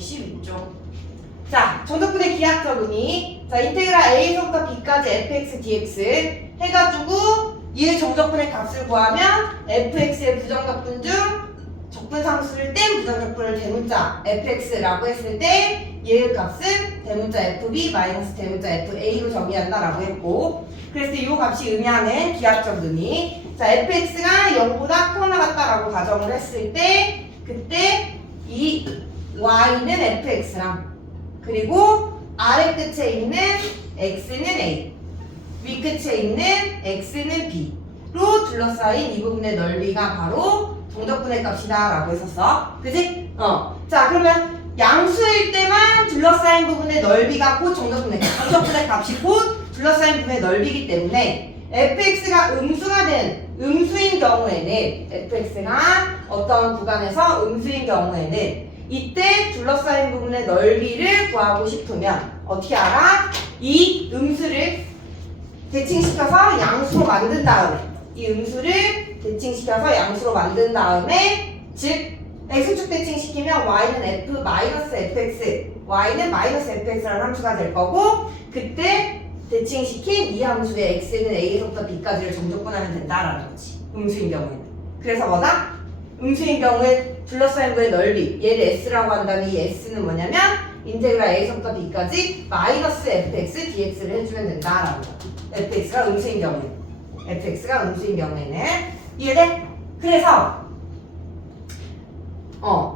162쪽. 자, 정적분의 기하적 의미. 자, 인테그랄 a에서부터 b까지 fx dx 해가지고 이 정적분의 값을 구하면 fx의 부정적분 중 적분 상수를 뗀 부정적분을 대문자 fx라고 했을 때 얘의 값은 대문자 fb 마이너스 대문자 fa로 정의한다라고 했고, 그래서 이 값이 의미하는 기하적 의미. 자, fx가 0보다 커 나갔다라고 가정을 했을 때 그때 이 y는 fx랑 그리고 아래 끝에 있는 x는 a, 위 끝에 있는 x는 b로 둘러싸인 이 부분의 넓이가 바로 정적분의 값이다 라고 했었어. 그지? 자, 그러면 양수일 때만 둘러싸인 부분의 넓이가 곧 정적분의 값이 곧 둘러싸인 부분의 넓이기 때문에 fx가 음수가 된 음수인 경우에는 fx가 어떤 구간에서 음수인 경우에는 이때 둘러싸인 부분의 넓이를 구하고 싶으면 어떻게 알아? 이 음수를 대칭시켜서 양수로 만든 다음에 이 음수를 대칭시켜서 양수로 만든 다음에 즉 x축 대칭시키면 y는 f 마이너스 fx y는 마이너스 fx라는 함수가 될 거고, 그때 대칭시킨 이 함수의 x는 a에서부터 b까지를 정적분하면 된다라는 거지. 음수인 경우에는. 그래서 뭐다? 음수인 경우에 둘러싸인 부의 넓이, 얘를 s라고 한다면 이 s는 뭐냐면 인테그랄 a에서부터 b까지 마이너스 fx dx를 해주면 된다라는 거야. fx가 음수인 경우에는. fx가 음수인 경우에는. 이해돼? 그래서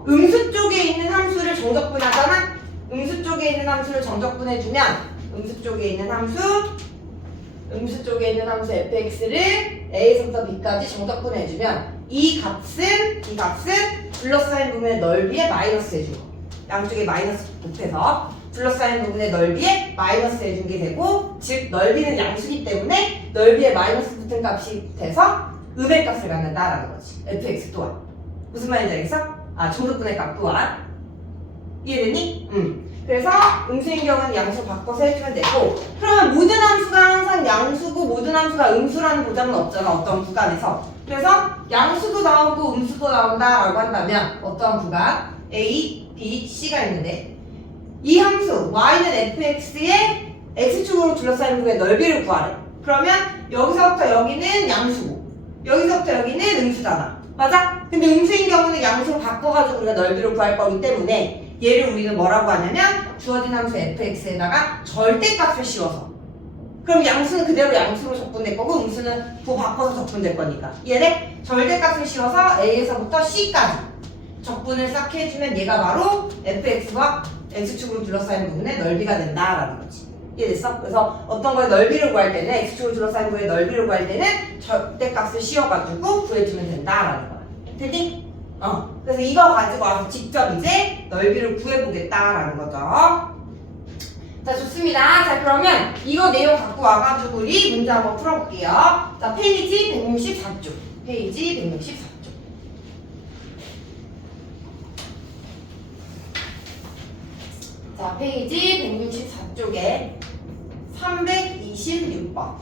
음수 쪽에 있는 함수를 정적분하잖아? 음수 쪽에 있는 함수를 정적분해주면 음수 쪽에 있는 함수 fx를 a에서부터 b까지 정적분해주면 이 값은 둘러싸인 부분의 넓이에 마이너스 해준 거. 양쪽에 마이너스 곱해서 둘러싸인 부분의 넓이에 마이너스 해준 게 되고, 즉 넓이는 양수기 때문에 넓이에 마이너스 붙은 값이 돼서 음의 값을 갖는다라는 거지. fx 또한. 무슨 말인지 알겠어? 정적분의 값 또한. 이해되니? 그래서 음수인 경우는 양수 바꿔서 해주면 되고, 그러면 모든 함수가 항상 양수고 모든 함수가 음수라는 보장은 없잖아, 어떤 구간에서. 그래서 양수도 나오고 음수도 나온다라고 한다면 어떤 구간? A, B, C가 있는데 이 함수 y는 fx의 x축으로 둘러싸인 부분의 넓이를 구하래. 그러면 여기서부터 여기는 양수고 여기서부터 여기는 음수잖아. 맞아? 근데 음수인 경우는 양수로 바꿔가지고 우리가 넓이를 구할 거기 때문에 얘를 우리는 뭐라고 하냐면 주어진 함수 fx에다가 절대값을 씌워서, 그럼 양수는 그대로 양수로 적분될 거고 음수는 더 바꿔서 적분될 거니까. 이해돼? 절대값을 씌워서 a에서부터 c까지 적분을 싹 해주면 얘가 바로 fx와 x축으로 둘러싸인 부분의 넓이가 된다라는 거지. 이해됐어? 그래서 어떤 거에 넓이를 구할 때는 x축으로 둘러싸인 부분의 넓이를 구할 때는 절대값을 씌워가지고 구해주면 된다라는 거야. 됐니? 그래서 이거 가지고 와서 직접 이제 넓이를 구해보겠다라는 거죠. 자, 좋습니다. 자, 그러면 이거 내용 갖고 와가지고 우리 문제 한번 풀어볼게요. 자, 페이지 164쪽. 페이지 164쪽. 자, 페이지 164쪽에 326번.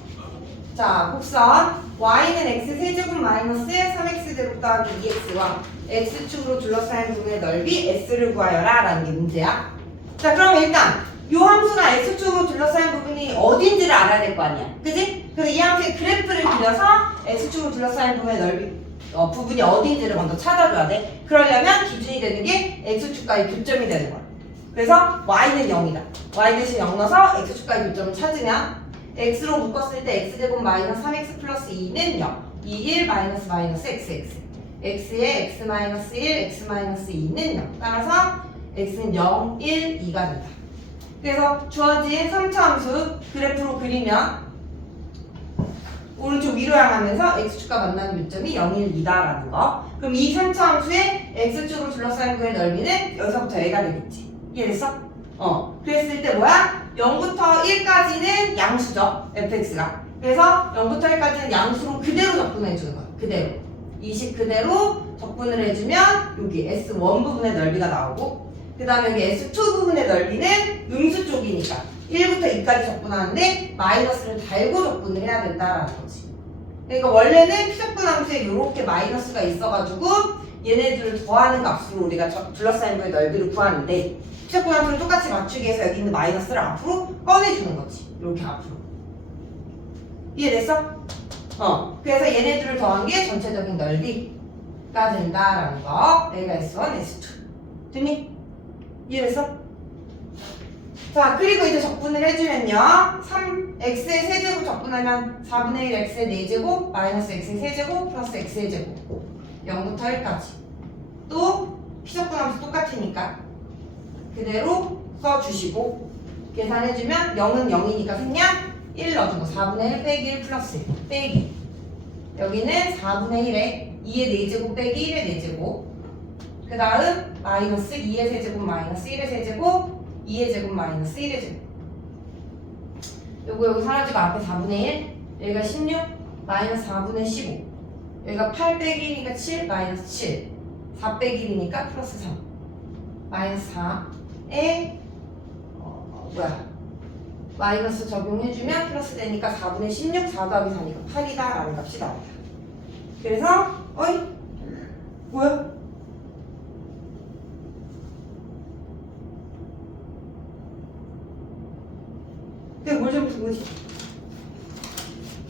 자, 곡선 y는 x 세제곱 마이너스 3x 제곱 더하기 2x와 x축으로 둘러싸인 부분의 넓이 s를 구하여라 라는 게 문제야. 자, 그럼 일단 이 함수가 x축으로 둘러싸인 부분이 어딘지를 알아야 될 거 아니야. 그지? 그래서 이 함수의 그래프를 그려서 x축으로 둘러싸인 부분의 넓이 부분이 어딘지를 먼저 찾아줘야 돼. 그러려면 기준이 되는 게 x축과의 교점이 되는 거야. 그래서 y는 0이다. y 대신 0 넣어서 x축과의 교점을 찾으면 x로 묶었을 때 x제곱 마이너스 3x 플러스 2는 0. 2, 1 마이너스 마이너스 xx. x에 x 마이너스 1, x 마이너스 2는 0. 따라서 x는 0, 1, 2가 된다. 그래서 주어진 3차 함수 그래프로 그리면 오른쪽 위로 향하면서 x축과 만나는 요점이 0, 1, 2다라는 거. 그럼 이 3차 함수의 x축으로 둘러싸인 부의 넓이는 여기서부터 a가 되겠지. 이해됐어? 그랬을 때 뭐야? 0부터 1까지는 양수죠, fx가. 그래서 0부터 1까지는 양수로 그대로 적분해 주는 거야. 그대로. 이 식 그대로 적분을 해주면 여기 S1 부분의 넓이가 나오고, 그 다음에 여기 S2 부분의 넓이는 음수 쪽이니까 1부터 2까지 적분하는데 마이너스를 달고 적분을 해야 된다라는 거지. 그러니까 원래는 피적분 함수에 이렇게 마이너스가 있어가지고 얘네들을 더하는 값으로 우리가 둘러싸인 부의 너비를 구하는데 피셔폰 함수를 똑같이 맞추기 위해서 여기 있는 마이너스를 앞으로 꺼내주는 거지. 이렇게 앞으로. 이해됐어? 그래서 얘네들을 더한 게 전체적인 넓이가 된다라는 거. 여기가 S1, S2. 됐니? 이해됐어? 자, 그리고 이제 적분을 해주면요. 3x의 세제곱 적분하면 4분의 1 x의 4제곱 마이너스 x의 세제곱 플러스 x의 제곱 0부터 1까지. 또 피적분함수 똑같으니까 그대로 써주시고 계산해주면 0은 0이니까 생략 1 넣어주고 4분의 1 빼기 1 플러스 1 빼기 여기는 4분의 1에 2의 4제곱 빼기 1의 4제곱 그 다음 마이너스 2의 세제곱 마이너스 1의 세제곱 2의 제곱 마이너스 1의 제곱 요거 여기 사라지고 앞에 4분의 1 여기가 16 마이너스 4분의 15 여기가 8 빼기 1이니까 7 마이너스 7 4 빼기 1이니까 플러스 3 마이너스 4에 마이너스 적용해주면 플러스 되니까 4분의 16 4 더하기 4니까 8이다 라는 값이 나옵니다. 그래서 어이? 뭐야? 내가 뭘 잘못한 거지?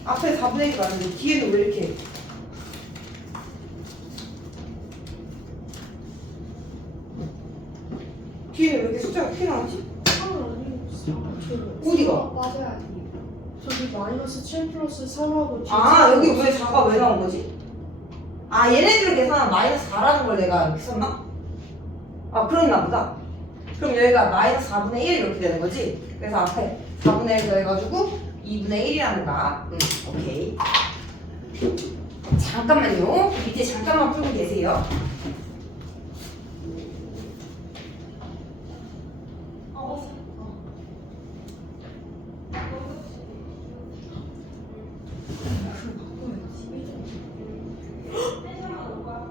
앞에 4분의 1이 맞는데 뒤에는 왜 이렇게 뒤에는 왜 이렇게 숫자가 크게 나왔지? 어디가? 맞아요. 저기 마이너스 7 플러스 3하고 여기 왜 4가 왜 나온 거지? 얘네들을 계산하면 마이너스 4라는 걸 내가 이렇게 썼나? 그랬나 보다. 그럼 여기가 마이너스 4분의 1 이렇게 되는 거지? 그래서 앞에 4분의 1 더해가지고 2분의 1이라는 거. 오케이. 잠깐만요. 이제 잠깐만 풀고 계세요.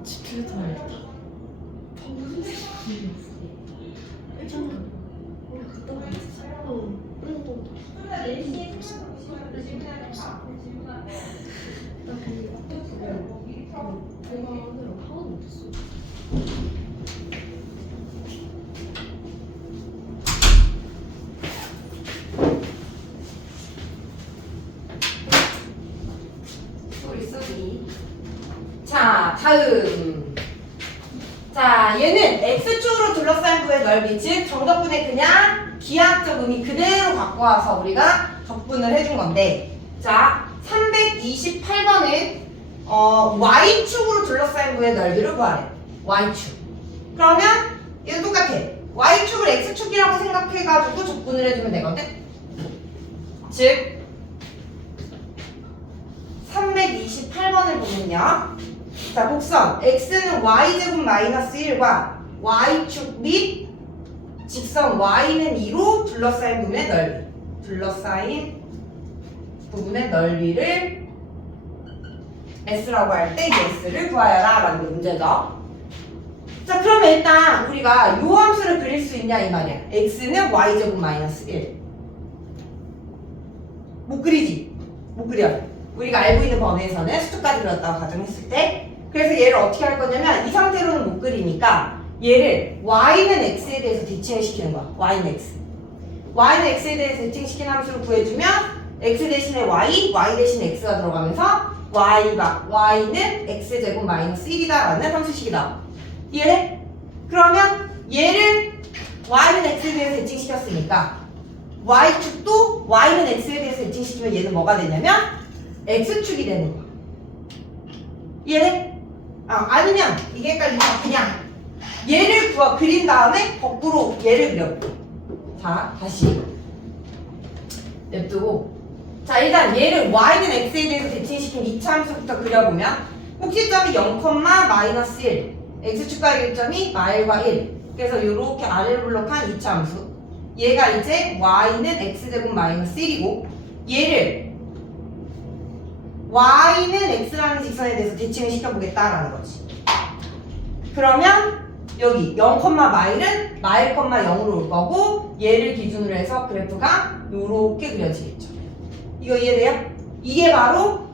집중해서 말했다. 괜찮아. 우리 갔다 왔어. 나 근데 대화하느라 하나도 못했어. 쏘리. 자, 다음. 자, 얘는 x축으로 둘러싼 부의 넓이, 즉 정적분의 그냥 기하학적 의미 그대로 갖고 와서 우리가 적분을 해준 건데, 자, 328번은 y축으로 둘러싼 부의 넓이를 구하래. y축. 그러면 얘도 똑같아. y축을 x축이라고 생각해가지고 적분을 해주면 되거든. 즉 328번을 보면요. 자, 곡선 x는 y제곱 마이너스 1과 y축 및 직선 y는 2로 둘러싸인 부분의 넓이. 둘러싸인 부분의 넓이를 s라고 할 때 이 s를 구하여라 라는 게 문제죠. 자, 그러면 일단 우리가 요 함수를 그릴 수 있냐 이 말이야. x는 y제곱 마이너스 1. 못 그리지? 못 그려. 우리가 알고 있는 범위에서는 수축까지 그렸다고 가정했을 때, 그래서 얘를 어떻게 할 거냐면 이 상태로는 못 그리니까 얘를 y는 x에 대해서 대칭을 시키는 거야. y는 x. y는 x에 대해서 대칭시킨 함수를 구해주면 x 대신에 y 대신에 x가 들어가면서 y는 x제곱 마이너스 1이다 라는 함수식이 나와. 이해해? 그러면 얘를 y는 x에 대해서 대칭시켰으니까 y축도 y는 x에 대해서 대칭시키면 얘는 뭐가 되냐면 x축이 되는 거야. 이해해? 아니면 이게 헷갈리면 그냥 얘를 그린 다음에 거꾸로 얘를 그려. 자, 다시 냅두고, 자, 일단 얘를 y는 x에 대해서 대칭시킨 2차 함수부터 그려보면 꼭지점이 0, 마이너스 1 x축과 일점이 마일과 1. 그래서 이렇게 아래를 블록한 2차 함수. 얘가 이제 y는 x제곱 마이너스 1이고 얘를 y는 x라는 직선에 대해서 대칭을 시켜보겠다라는 거지. 그러면 여기 0, 마일은 마일, 0으로 올 거고 얘를 기준으로 해서 그래프가 요렇게 그려지겠죠. 이거 이해돼요? 이게 바로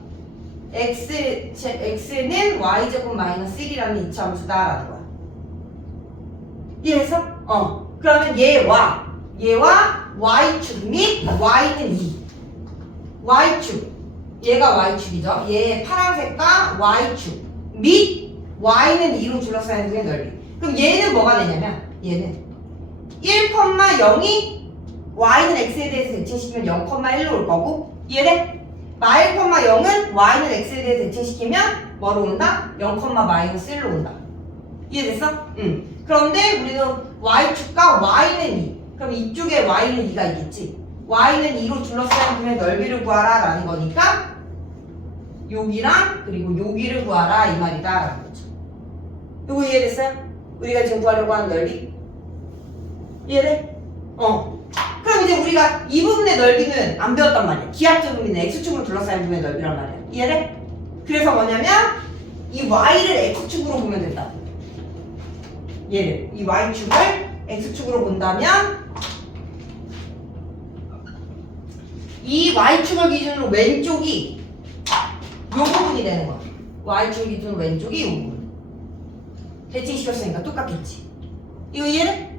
x는 y제곱 마이너스 1이라는 이차함수다라는 거야. 이해했어? 그러면 얘와 y축 및 y는 2. y축. 얘가 y축이죠. 얘의 파란색과 y축 및 y는 2로 둘러싸인 부분의 넓이. 그럼 얘는 뭐가 되냐면 얘는 1,0이 y는 x에 대해서 대칭시키면 0,1로 올 거고 얘는 -1,0은 y는 x에 대해서 대칭시키면 뭐로 온다? 0,-1로 온다. 이해됐어? 응. 그런데 우리는 y축과 y는 2. 그럼 이쪽에 y는 2가 있겠지. y는 2로 둘러싸인 부분의 넓이를 구하라 라는 거니까 여기랑 그리고 여기를 구하라 이 말이다 라는 거죠. 이거 이해됐어요? 우리가 지금 구하려고 하는 넓이? 이해돼? 그럼 이제 우리가 이 부분의 넓이는 안 배웠단 말이야. 기하적 의미는 x축으로 둘러싸인 부분의 넓이란 말이야. 이해돼? 그래서 뭐냐면 이 y를 x축으로 보면 된다. 얘를 이 y축을 x축으로 본다면 이 y축을 기준으로 왼쪽이 요 부분이 되는 거야. y축을 기준으로 왼쪽이 요 부분. 대칭시켰으니까 똑같겠지. 이거 이해돼?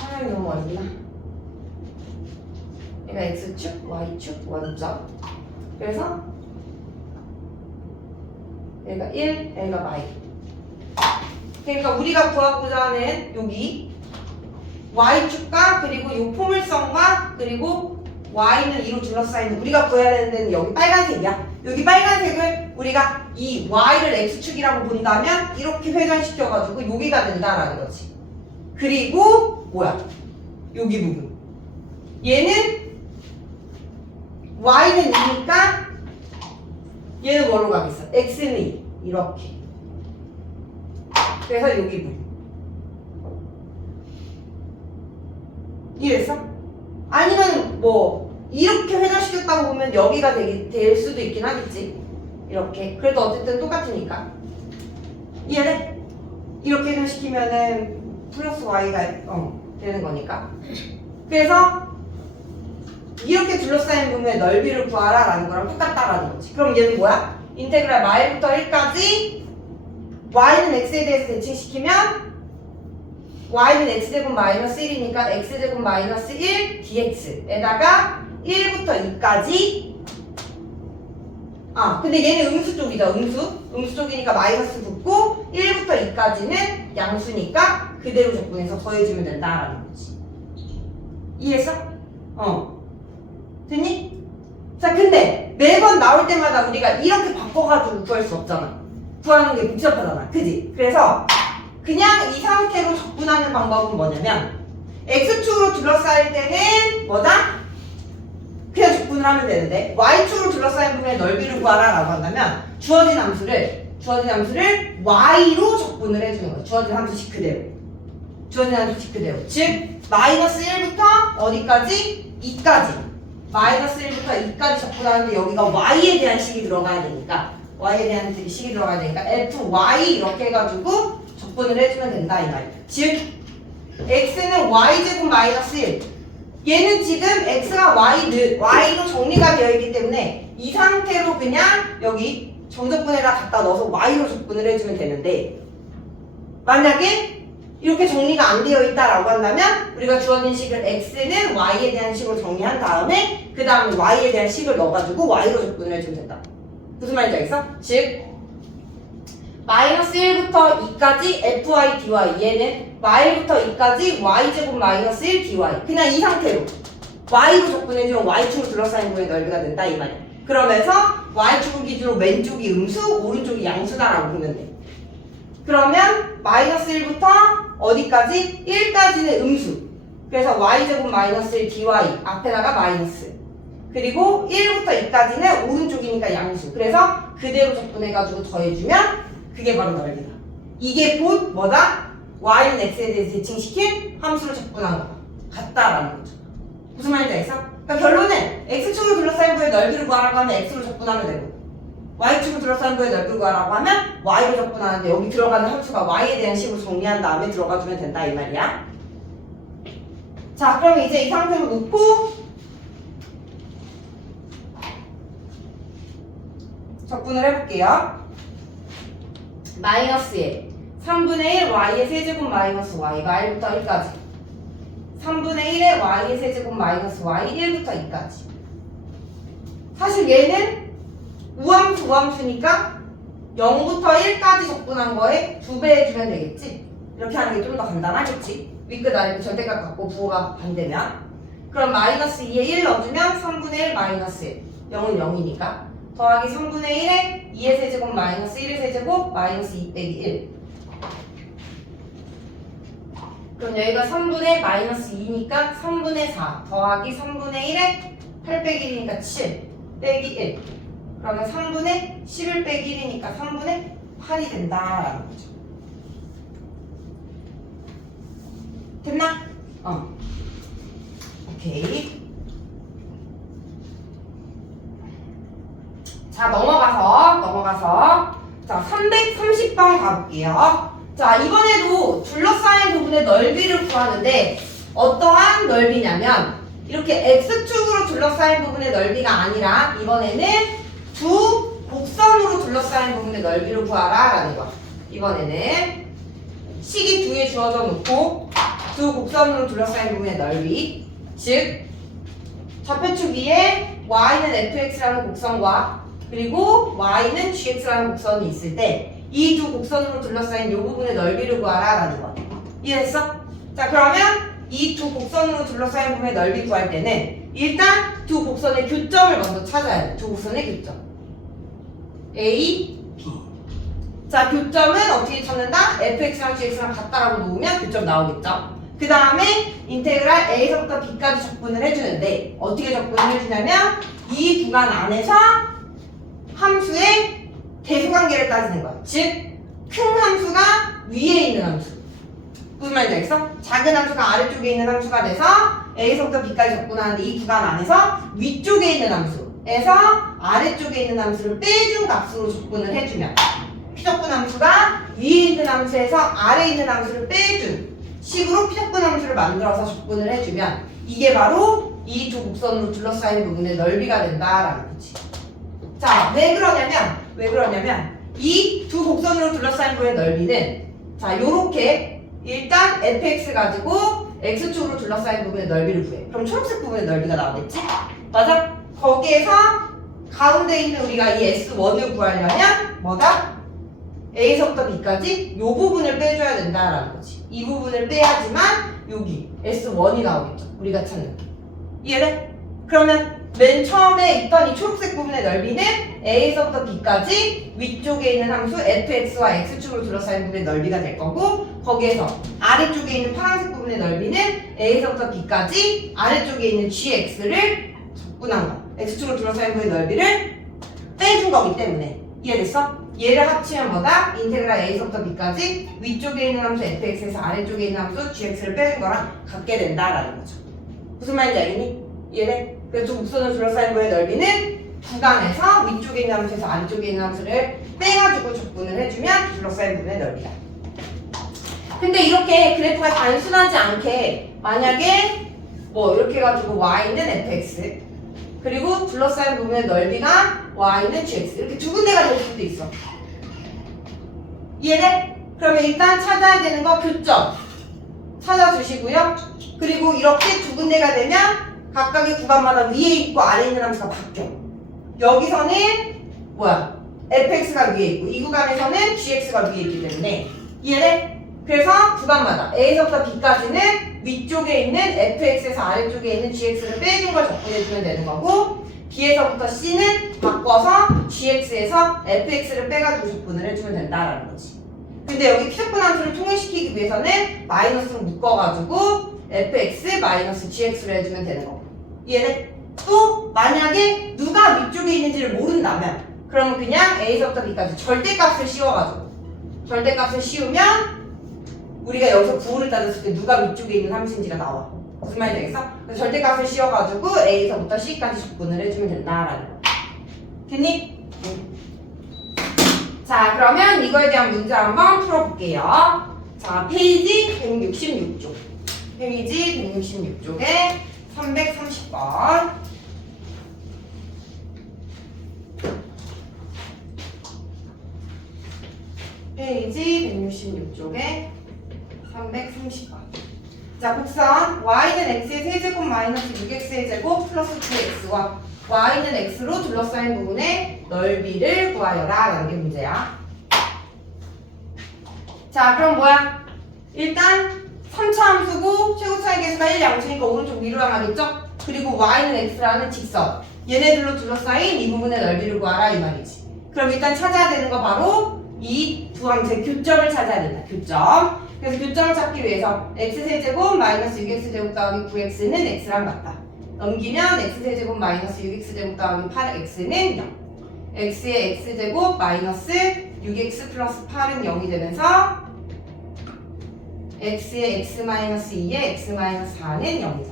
설명이 너무 어렵나? 얘가 x축, y축, 원점. 그래서 얘가 1, 얘가 y. 그러니까 우리가 구하고자 하는 여기 y축과 그리고 이 포물선과 그리고 y는 2로 둘러싸이는 우리가 구해야 되는 데는 여기 빨간색이야. 여기 빨간색을 우리가 이 y를 x축이라고 본다면 이렇게 회전시켜가지고 여기가 된다라는 거지. 그리고 뭐야? 여기 부분. 얘는 y는 2니까 얘는 뭐로 가겠어? x는 2. 이렇게. 그래서 여기 부분. 이해했어? 아니면 뭐 이렇게 회전시켰다고 보면 여기가 될 수도 있긴 하겠지. 이렇게. 그래도 어쨌든 똑같으니까. 이해돼? 이렇게 회전시키면은 플러스 y가 되는 거니까. 그래서 이렇게 둘러싸인 부분의 넓이를 구하라 라는 거랑 똑같다라는 거지. 그럼 얘는 뭐야? 인테그랄 마일부터 1까지 y는 x에 대해서 대칭시키면 y는 x제곱 마이너스 1이니까 x제곱 마이너스 1 dx에다가 1부터 2까지. 근데 얘는 음수 쪽이죠. 음수 쪽이니까 마이너스 붙고 1부터 2까지는 양수니까 그대로 적분해서 더해주면 된다라는 거지. 이해했어? 됐니? 자, 근데 매번 나올 때마다 우리가 이렇게 바꿔가지고 구할 수 없잖아. 구하는 게 복잡하잖아. 그지? 그래서 그냥 이 상태로 적분하는 방법은 뭐냐면 x축으로 둘러싸일 때는 뭐다? 그냥 적분을 하면 되는데 y축으로 둘러싸인 부분의 넓이를 구하라 라고 한다면 주어진 함수를 y로 적분을 해주는 거야. 주어진 함수식 그대로. 즉 마이너스 1부터 어디까지? 2까지. 마이너스 1부터 2까지 적분하는데 여기가 y에 대한 식이 들어가야 되니까 fy 이렇게 해가지고 적분을 해주면 된다 이 말이야. 즉 x는 y제곱 마이너스 1. 얘는 지금 x가 y로 정리가 되어 있기 때문에 이 상태로 그냥 여기 정적분에다 갖다 넣어서 y로 적분을 해주면 되는데 만약에 이렇게 정리가 안 되어 있다라고 한다면 우리가 주어진 식을 x는 y에 대한 식으로 정리한 다음에 그 다음에 y에 대한 식을 넣어가지고 y로 적분을 해주면 된다. 무슨 말인지 알겠어? 즉 마이너스 1부터 2까지 fy dy 얘는 y부터 2까지 y제곱 마이너스 1 dy 그냥 이 상태로 y로 적분해주면 y축으로 둘러싸인 부분의 넓이가 된다 이 말이야. 그러면서 y축을 기준으로 왼쪽이 음수 오른쪽이 양수다라고 보면 돼. 그러면 마이너스 1부터 어디까지? 1까지는 음수. 그래서 y제곱 마이너스 1 dy 앞에다가 마이너스. 그리고 1부터 2까지는 오른쪽이니까 양수. 그래서 그대로 적분해가지고 더해주면 그게 바로 넓이다. 이게 곧 뭐다? y는 x에 대해서 대칭시킨 함수를 적분한 거다. 같다라는 거죠. 무슨 말인지 알겠어? 그러니까 결론은 x축으로 둘러싸인 부의 넓이를 구하라고 하면 x로 적분하면 되고 y축으로 둘러싸인 부의 넓이를 구하라고 하면 y로 적분하는데 여기 들어가는 함수가 y에 대한 식으로 정리한 다음에 들어가주면 된다 이 말이야. 자, 그럼 이제 이 상태로 놓고 적분을 해볼게요. 마이너스 1 3분의 1 y의 세제곱 마이너스 y가 1부터 1까지 3분의 1의 y의 세제곱 마이너스 y 1부터 2까지. 사실 얘는 우함수 우함수니까 0부터 1까지 적분한 거에 2배 해주면 되겠지? 이렇게 하는 게 좀 더 간단하겠지? 위끝 아래끝 절대값 갖고 부호가 반대면. 그럼 마이너스 2에 1 넣어주면 3분의 1 마이너스 1 0은 0이니까 더하기 3분의 1에 2의 세제곱 마이너스 1의 세제곱 마이너스 2 빼기 1. 그럼 여기가 3분의 마이너스 2니까 3분의 4 더하기 3분의 1에 8 빼기 1이니까 7 빼기 1. 그러면 3분의 11 빼기 1이니까 3분의 8이 된다라는 거죠. 됐나? 오케이. 자, 넘어가서 자, 330번 가볼게요. 자, 이번에도 둘러싸인 부분의 넓이를 구하는데 어떠한 넓이냐면 이렇게 X축으로 둘러싸인 부분의 넓이가 아니라 이번에는 두 곡선으로 둘러싸인 부분의 넓이를 구하라 라는 거야. 이번에는 식이 두 개 주어져 놓고 두 곡선으로 둘러싸인 부분의 넓이, 즉 좌표축 위에 y는 fx라는 곡선과 그리고 y는 gx라는 곡선이 있을 때 이 두 곡선으로 둘러싸인 이 부분의 넓이를 구하라 라는 거야. 이해했어? 자, 그러면 이 두 곡선으로 둘러싸인 부분의 넓이 구할 때는 일단 두 곡선의 교점을 먼저 찾아야 돼. 두 곡선의 교점 A, B. 자, 교점은 어떻게 찾는다? fx랑 gx랑 같다라고 놓으면 교점 나오겠죠? 그 다음에 인테그랄 a에서부터 b까지 적분을 해주는데 어떻게 적분을 해주냐면 이 구간 안에서 함수의 대수관계를 따지는 거야. 즉 큰 함수가 위에 있는 함수. 무슨 말인지 알겠어? 작은 함수가 아래쪽에 있는 함수가 돼서 a에서부터 b까지 적분하는데 이 구간 안에서 위쪽에 있는 함수에서 아래쪽에 있는 함수를 빼준 값으로 적분을 해주면 피적분 함수가 위에 있는 함수에서 아래에 있는 함수를 빼준 식으로 피적분 함수를 만들어서 적분을 해주면 이게 바로 이 두 곡선으로 둘러싸인 부분의 넓이가 된다라는 거지. 자, 왜 그러냐면 이 두 곡선으로 둘러싸인 부분의 넓이는 자, 요렇게 일단 fx 가지고 x축으로 둘러싸인 부분의 넓이를 구해. 그럼 초록색 부분의 넓이가 나오겠지? 맞아? 거기에서 가운데 있는 우리가 이 S1을 구하려면 뭐다? A에서부터 B까지 요 부분을 빼줘야 된다라는 거지. 이 부분을 빼야지만 여기 S1이 나오겠죠. 우리가 찾는. 이해돼? 그러면 맨 처음에 있던 이 초록색 부분의 넓이는 A에서부터 B까지 위쪽에 있는 함수 fx와 x축으로 둘러싸인 부분의 넓이가 될 거고 거기에서 아래쪽에 있는 파란색 부분의 넓이는 A에서부터 B까지 아래쪽에 있는 gx를 적분한 거. x축으로 둘러싸인 부분의 넓이를 빼준 거기 때문에. 이해됐어? 얘를 합치면 뭐다? 인테그랄 a서부터 b까지 위쪽에 있는 함수 fx에서 아래쪽에 있는 함수 gx를 빼는 거랑 같게 된다라는 거죠. 무슨 말인지 알겠니? 이해돼? 그래서 두 곡선을 둘러싸인 부분의 넓이는 구간에서 위쪽에 있는 함수에서 아래쪽에 있는 함수를 빼가지고 적분을 해주면 둘러싸인 부분의 넓이다. 근데 이렇게 그래프가 단순하지 않게 만약에 뭐 이렇게 해가지고 y는 fx 그리고 둘러싸인 부분의 넓이가 y는 gx 이렇게 두 군데가 될 수도 있어. 이해돼? 그러면 일단 찾아야 되는 거 교점 찾아주시고요. 그리고 이렇게 두 군데가 되면 각각의 구간마다 위에 있고 아래에 있는 함수가 바뀌어. 여기서는 뭐야? fx가 위에 있고 이 구간에서는 gx가 위에 있기 때문에 이해돼? 그래서 구간마다 a에서부터 b까지는 위쪽에 있는 fx에서 아래쪽에 있는 gx를 빼준 걸 적분해주면 되는 거고 b에서부터 c는 바꿔서 gx에서 fx를 빼가지고 적분을 해주면 된다라는 거지. 근데 여기 피적분 함수를 통일시키기 위해서는 마이너스로 묶어가지고 fx 마이너스 gx를 해주면 되는 거고. 이해돼? 또 만약에 누가 위쪽에 있는지를 모른다면 그러면 그냥 a에서부터 b까지 절대값을 씌워가지고 절대값을 씌우면 우리가 여기서 부호를 따졌을 때 누가 위쪽에 있는 함수인지가 나와. 무슨 말인지 알겠어? 그래서 절대값을 씌워가지고 a에서부터 c까지 적분을 해주면 된다라는 거. 됐니? 자, 그러면 이거에 대한 문제 한번 풀어볼게요. 자, 페이지 166쪽. 페이지 166쪽에 330번. 페이지 166쪽에 330번. 자, 곡선 y는 x의 세제곱 마이너스 6x의 제곱 플러스 9x와 y는 x로 둘러싸인 부분의 넓이를 구하여라 라는 게 문제야. 자, 그럼 뭐야? 일단 3차 함수고 최고차의 개수가 1, 양수니까 오른쪽 위로 향하겠죠? 그리고 y는 x라는 직선, 얘네들로 둘러싸인 이 부분의 넓이를 구하라 이 말이지. 그럼 일단 찾아야 되는 거 바로 이 두 함수의 교점을 찾아야 된다. 교점. 그래서 교점을 찾기 위해서 x세제곱 마이너스 6x제곱 더하기 9x는 x랑 같다. 넘기면 x세제곱 마이너스 6x제곱 더하기 8x는 0. x의 x제곱 마이너스 6x 플러스 8은 0이 되면서 x의 x 마이너스 2의 x 마이너스 4는 0이다.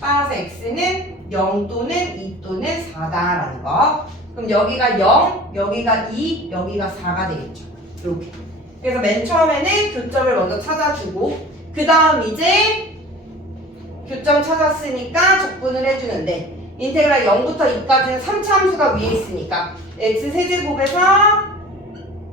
따라서 x는 0 또는 2 또는 4다라는 거. 그럼 여기가 0, 여기가 2, 여기가 4가 되겠죠. 이렇게. 그래서 맨 처음에는 교점을 먼저 찾아주고 그 다음 이제 교점 찾았으니까 적분을 해주는데 인테그랄 0부터 2까지는 3차 함수가 위에 있으니까 x세제곱에서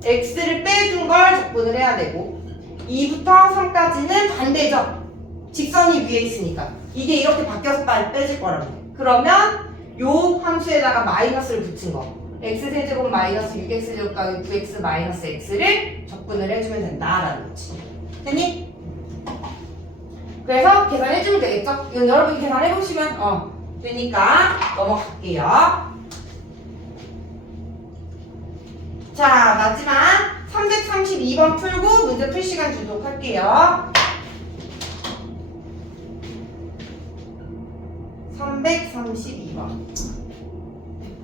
x를 빼준 걸 적분을 해야 되고 2부터 3까지는 반대죠. 직선이 위에 있으니까 이게 이렇게 바뀌어서 빼질 거라고. 그러면 요 함수에다가 마이너스를 붙인 거 x세제곱 마이너스 6x제곱 더하기 9x 마이너스 x를 적분을 해주면 된다라는 거지. 됐니? 그래서 계산해주면 되겠죠? 이건 여러분이 계산해보시면 되니까 넘어갈게요. 자, 마지막 332번 풀고 문제 풀 시간 주도록 할게요. 332번.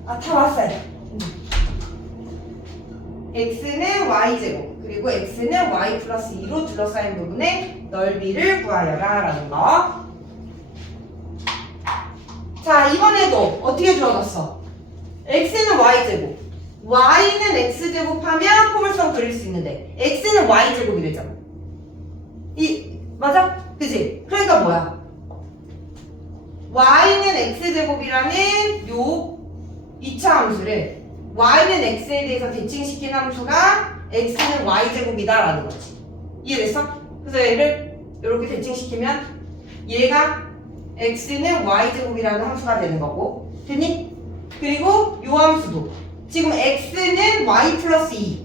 다 왔어요. x는 y제곱 그리고 x는 y 플러스 2로 둘러싸인 부분의 넓이를 구하여라 라는 거. 자, 이번에도 어떻게 주어졌어? x는 y제곱 y는 x제곱 하면 포물선 그릴 수 있는데 x는 y제곱이 되잖아. 맞아? 그치? 그러니까 뭐야? y는 x제곱이라는 요 2차 함수를 y는 x에 대해서 대칭시킨 함수가 x는 y제곱이다 라는 거지. 이해됐어? 그래서 얘를 이렇게 대칭시키면 얘가 x는 y제곱이라는 함수가 되는 거고. 됐니? 그리고 요 함수도 지금 x는 y 플러스 2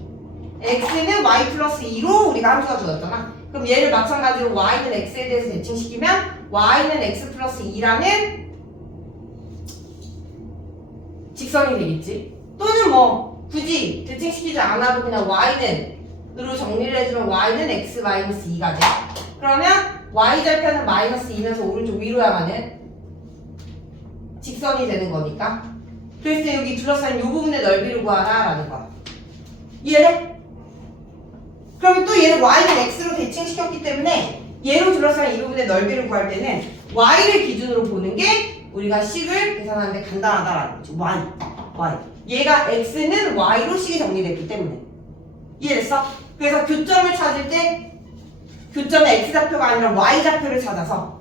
x는 y 플러스 2로 우리가 함수가 주어졌잖아. 그럼 얘를 마찬가지로 y는 x에 대해서 대칭시키면 y는 x 플러스 2라는 직선이 되겠지. 또는 뭐 굳이 대칭시키지 않아도 그냥 y는으로 정리를 해주면 y는 x 마이너스 2가 돼. 그러면 y절편은 마이너스 2면서 오른쪽 위로 향하는 직선이 되는 거니까. 그래서 여기 둘러싸인 이 부분의 넓이를 구하라 라는 거야. 이해돼? 그러면 또 얘를 y는 x로 대칭시켰기 때문에 얘로 둘러싸인 이 부분의 넓이를 구할 때는 y를 기준으로 보는 게 우리가 식을 계산하는데 간단하다라는 거지. y. 얘가 x는 y로 식이 정리됐기 때문에. 이해됐어? 그래서 교점을 찾을 때 교점의 x좌표가 아니라 y좌표를 찾아서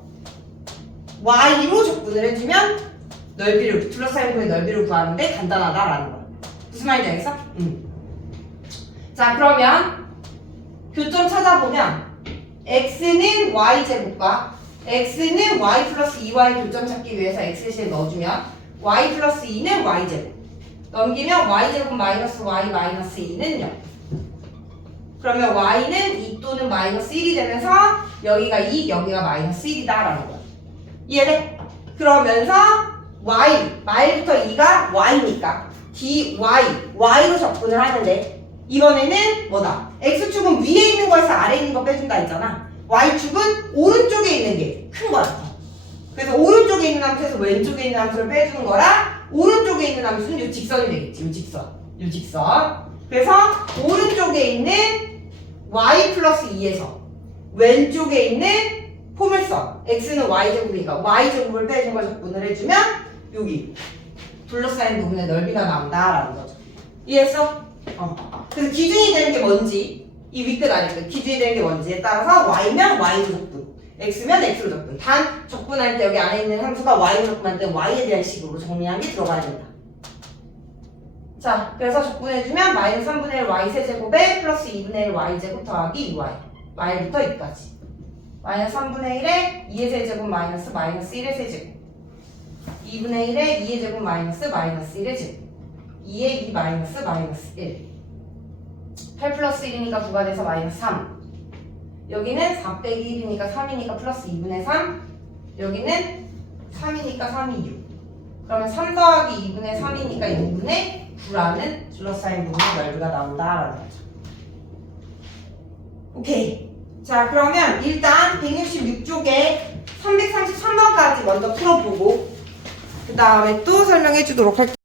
y로 적분을 해주면 넓이를, 둘러싸인 부분의 넓이를 구하는데 간단하다라는 거야. 무슨 말인지 알겠어? 자, 그러면 교점 찾아보면 x는 y제곱과 x는 y 플러스 2y 교점 찾기 위해서 x시에 넣어주면 y 플러스 2는 y제곱 넘기면 y제곱 마이너스 y 마이너스 2는 0. 그러면 y는 2 또는 마이너스 1이 되면서 여기가 2, 여기가 마이너스 1이다 라는 거야. 이해돼? 그러면서 y, 말부터 2가 y니까 dy, y로 접근을 하는데 이번에는 뭐다? x축은 위에 있는 거에서 아래에 있는 거 빼준다 했잖아. y축은 오른쪽에 있는 게 큰 거야. 그래서 오른쪽에 있는 함수에서 왼쪽에 있는 함수를 빼주는 거라 오른쪽에 있는 함수는 요 직선이 되겠지. 요 직선. 그래서 오른쪽에 있는 y 플러스 2에서 왼쪽에 있는 포물선 x는 y제곱이니까 y제곱을 빼준 걸 적분을 해주면 여기 둘러싸인 부분의 넓이가 나온다라는 거죠. 이해했어? 그래서 기준이 되는 게 뭔지 이 윗끝 아래끝 기준이 되는 게 뭔지에 따라서 y면 y로 적분 x면 x로 적분. 단 적분할 때 여기 안에 있는 함수가 y로 적분할 때 y에 대한 식으로 정리한 게 들어가야 된다. 자, 그래서 적분해주면 마이너스 3분의 1 y 세제곱에 플러스 2분의 1 y제곱 더하기 2y. y부터 2까지. 마이너스 3분의 1에 2의 세제곱 마이너스 1의 세제곱. 2분의 1에 2의 제곱 마이너스 1의 제곱. 2에 2 마이너스 1. 8 플러스 1이니까 부가돼서 마이너스 3. 여기는 4 빼기 1이니까 3이니까 플러스 2분의 3. 여기는 3이니까 3이 6. 그러면 3 더하기 2분의 3이니까 2분의 9라는 둘러싸인 부분의 넓이가 나온다라는 거죠. 오케이. 자, 그러면 일단 166쪽에 333번까지 먼저 풀어보고 그 다음에 또 설명해 주도록 할게요.